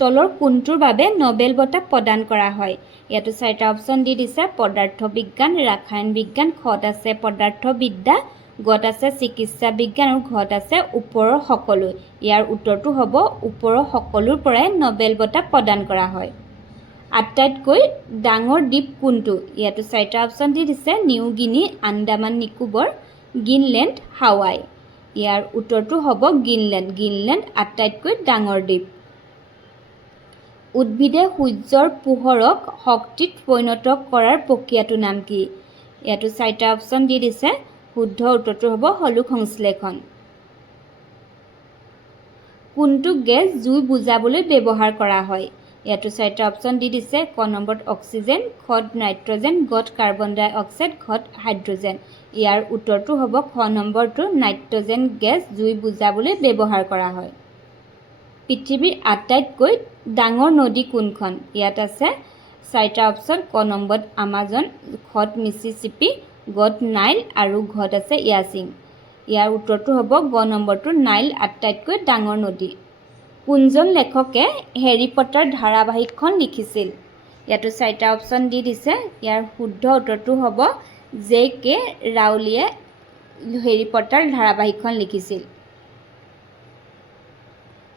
তলৰ কোনটোৰ বাবে নোবেল বঁটা প্ৰদান কৰা হয়? ইয়াতো 4টা অপশ্যন দি দিছে। পদাৰ্থ বিজ্ঞান, ৰাসায়ন বিজ্ঞান, খত আছে পদাৰ্থবিদ্যা, গত আছে চিকিৎসা বিজ্ঞান আৰু ঘত আছে ওপৰৰ সকলো। ইয়াৰ উত্তৰটো হ'ব ওপৰৰ সকলোৰ পৰাই নোবেল বঁটা প্ৰদান কৰা হয়। আটাইতকৈ ডাঙৰ দ্বীপ কোনটো? ইয়াতো 4টা অপশ্যন দি দিছে। New Guinea, Andaman Nicobar, Greenland, Hawaii. ইয়াৰ উত্তৰটো হ'ব গ্ৰীণলেণ্ড। গ্ৰীণলেণ্ড আটাইতকৈ ডাঙৰ দ্বীপ। উদ্ভিদে সূৰ্যৰ পোহৰক শক্তিত পৰিণত কৰাৰ প্ৰক্ৰিয়াটোৰ নাম কি? ইয়াতো 4টা অপশ্যন দি দিছে। শুদ্ধ উত্তৰটো হ'ব হলোক সংশ্লেষণ। কোনটো গেছ জুই বুজাবলৈ ব্যৱহাৰ কৰা হয়? ইয়াতো 4টা অপশ্যন দি দিছে। ক নম্বৰত অক্সিজেন, খত নাইট্ৰজেন, গত কাৰ্বন ডাই অক্সাইড, ঘত হাইড্ৰজেন। ইয়াৰ উত্তৰটো হ'ব খ নম্বৰটো নাইট্ৰজেন গেছ জুই বুজাবলৈ ব্যৱহাৰ কৰা হয়। পৃথিৱীৰ আটাইতকৈ ডাঙৰ নদী কোনখন? ইয়াত আছে 4টা অপশ্যন। ক নম্বৰত আমাজন, খত মিছিছিপি, গত নাইল আৰু ঘত আছে ইয়াছিং। ইয়াৰ উত্তৰটো হ'ব গ নম্বৰটো নাইল আটাইতকৈ ডাঙৰ নদী। কোনজন লেখকে হেৰি পটাৰ ধাৰাবাহিকখন লিখিছিল? ইয়াতো 4টা অপশ্যন দি দিছে। ইয়াৰ শুদ্ধ উত্তৰটো হ'ব J.K. ৰাউলিঙে হেৰি পটাৰ ধাৰাবাহিকখন লিখিছিল।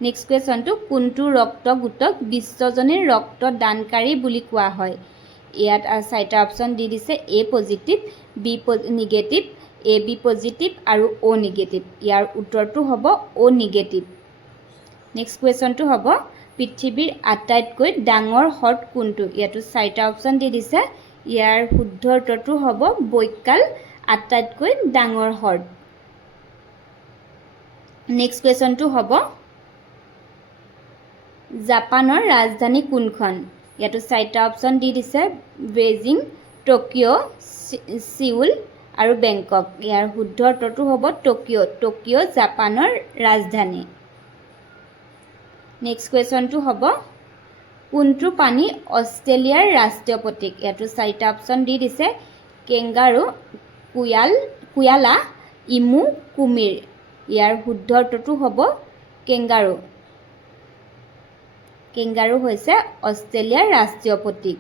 নেক্সট কুৱেশ্যনটো, কোনটো ৰক্ত গোটক বিশ্বজনীন ৰক্তদানকাৰী বুলি কোৱা হয়? ইয়াত 4টা অপশ্যন দি দিছে। A positive, B negative, AB positive আৰু O নিগেটিভ। ইয়াৰ উত্তৰটো হ'ব O নিগেটিভ। নেক্সট কুৱেশ্যনটো হ'ব, পৃথিৱীৰ আটাইতকৈ ডাঙৰ হ্ৰদ কোনটো? ইয়াতো 4টা অপশ্যন দি দিছে। ইয়াৰ শুদ্ধ উত্তৰটো হ'ব বৈকাল আটাইতকৈ ডাঙৰ হ্ৰদ। নেক্সট কুৱেশ্যনটো হ'ব, জাপানৰ ৰাজধানী কোনখন? ইয়াতো 4টা অপশ্যন দি দিছে। বেইজিং, টকিঅ', ছিউল আৰু বেংকক। ইয়াৰ শুদ্ধ উত্তৰটো হ'ব টকিঅ'। টকিঅ' জাপানৰ ৰাজধানী। নেক্সট কুৱেশ্যনটো হ'ব, কোনটো প্ৰাণী অষ্ট্ৰেলিয়াৰ ৰাষ্ট্ৰীয় প্ৰতীক? ইয়াতো 4টা অপশ্যন দি দিছে। কেংগাৰু, কোয়ালা, ইমু, কুমিৰ। ইয়াৰ শুদ্ধ উত্তৰটো হ'ব কেংগাৰু। কেংগাৰু হৈছে অষ্ট্ৰেলিয়াৰ ৰাষ্ট্ৰীয় প্ৰতীক।